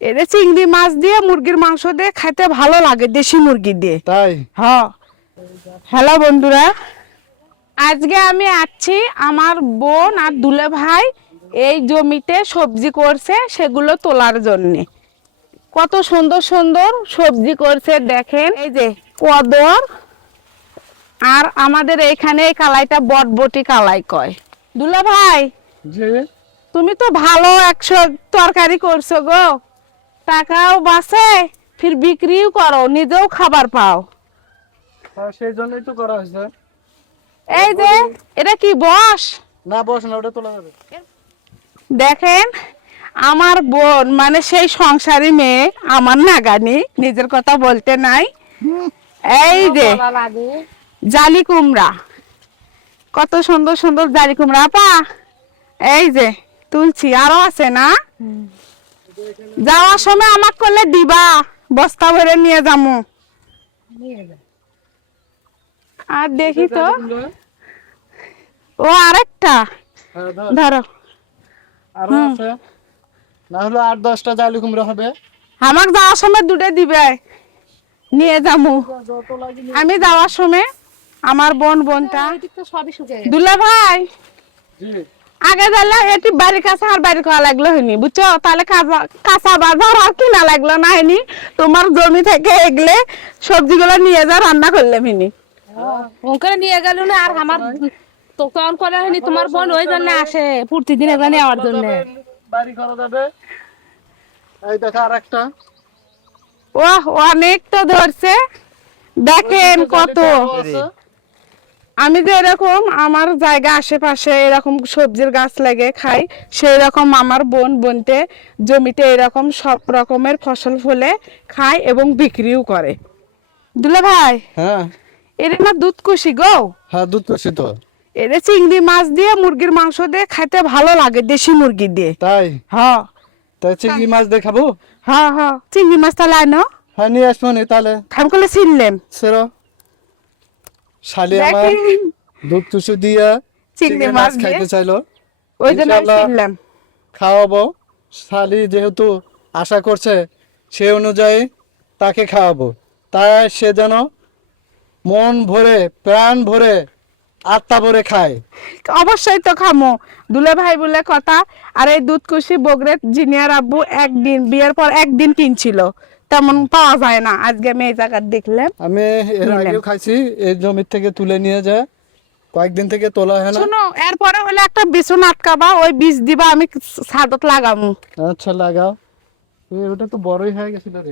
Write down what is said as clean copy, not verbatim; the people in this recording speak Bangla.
এটা চিংড়ি মাছ দিয়ে মুরগির মাংস দিয়ে খাইতে ভালো লাগে, দেশি মুরগি দিয়ে। তাই? হ্যাঁ। হ্যালো বন্ধুরা, আজকে আমি আসছি আমার বোন আর দুলে ভাই এই জমিতে সবজি করছে, সেগুলো তোলার জন্য। কত সুন্দর সুন্দর সবজি করছে দেখেন। এই যে কদর, আর আমাদের এইখানে এই কালাইটা বটবটি কালাই কয়। দুলে ভাই, জি। তুমি তো ভালো 100 তরকারি করছো গো, টাকাও বাঁচে, ফির বিক্রিও করো, নিজেও খাবার পাও। সেই জন্যই তো করা হয়েছে। এই যে এটা কি বস? না বস না, ওটা তোলা যাবে। দেখেন আমার বোন মানে সেই সংসারী মেয়ে, আমার নাগানি, নিজের কথা বলতে নাই। এই যে জালি কুমড়া, কত সুন্দর সুন্দর জালি কুমড়া। আপা এই যে তুলছি, আরো আছে না? যাওয়ার সময় আমাক করলে দিবা, বস্তা ভরে নিয়ে যাবো। আর দেখি তো, ও আরেকটা হ্যাঁ, ধর। ধরো। আরো আছে, না হলে 8-10টা জালি কুমড়া হবে। আমাক যাওয়ার সময় দুটো দিবে, নিয়ে যাবো। আমি যাওয়ার সময় আমার বোনটা দুলা ভাই জি। আগে জানলে এটি বাড়ির কাছে আর বাড়ি খাওয়া লাগলো হয়নি, বুঝছো? তাহলে কাঁচা বাজার আর কিনা লাগলো না হয়নি। তোমার জমি থেকে এগলে সবজিগুলো নিয়ে যা, রান্না করলে মিনি। ওখানে নিয়ে গেল না, আর আমার তো কখন করে হয়নি। তোমার বোন ওই জন্য আসে প্রতিদিন এখানে নেওয়ার জন্য। বাড়ি করা যাবে। এই দেখো আরেকটা। ও অনেক তো ধরছে, দেখেন কত। আমি যে এরকম আমার জায়গা আশেপাশে এরকম সবজির গাছ লাগে খাই, সেই রকম আমার বোন বনতে জমিতে এরকম সব রকমের ফসল ফলে খায় এবং বিক্রিও করে। দুলা ভাই, হ্যাঁ এর না দুধ কুশি গো, হ্যাঁ, দুধ কষি তো। এর চিংড়ি মাছ দিয়ে মুরগির মাংস দিয়ে খাইতে ভালো লাগে, দেশি মুরগি দিয়ে। তাই? হ্যাঁ তাই চিংড়ি মাছ দিয়ে খাবো? হ্যাঁ হ্যাঁ, চিংড়ি মাছ তাহলে আনো। হ্যাঁ, নিয়ে আসবো নি তাহলে। থাম করলে ছিনলেন সেরো শালি আমার দুধ টুসু দিয়া চিংড়ি মাছ দিয়ে খাইতে চাইলো, ওই জন্য ইনশাআল্লাহ ছিনলাম। খাওয়াবো। শালি যেহেতু আশা করছে, সে অনুযায়ী তাকে খাওয়াবো। তাই সে যেন মন ভরে, প্রাণ ভরে, আত্মা ভরে খায়। অবশ্যই তো খামো, দুলে ভাই বলে কথা। আর এই দুধ কুশি বগরে জিনিয়ার আব্বু একদিন বিয়ের পর একদিন কিনছিল, তেমন পাওয়া যায় না। আজকে আমি এই জায়গা দেখলাম। আমি এর আগেও খাইছি, এই জমির থেকে তুলে নিয়ে যায়, কয়েকদিন থেকে তোলা হয় না। শোনো, এরপরে হলে একটা বিছুন আটকাবা, ওই বীজ দিবা, আমি ছাদত লাগামু। আচ্ছা লাগাও। ওটা তো বড়ই হয়ে গেছিল রে।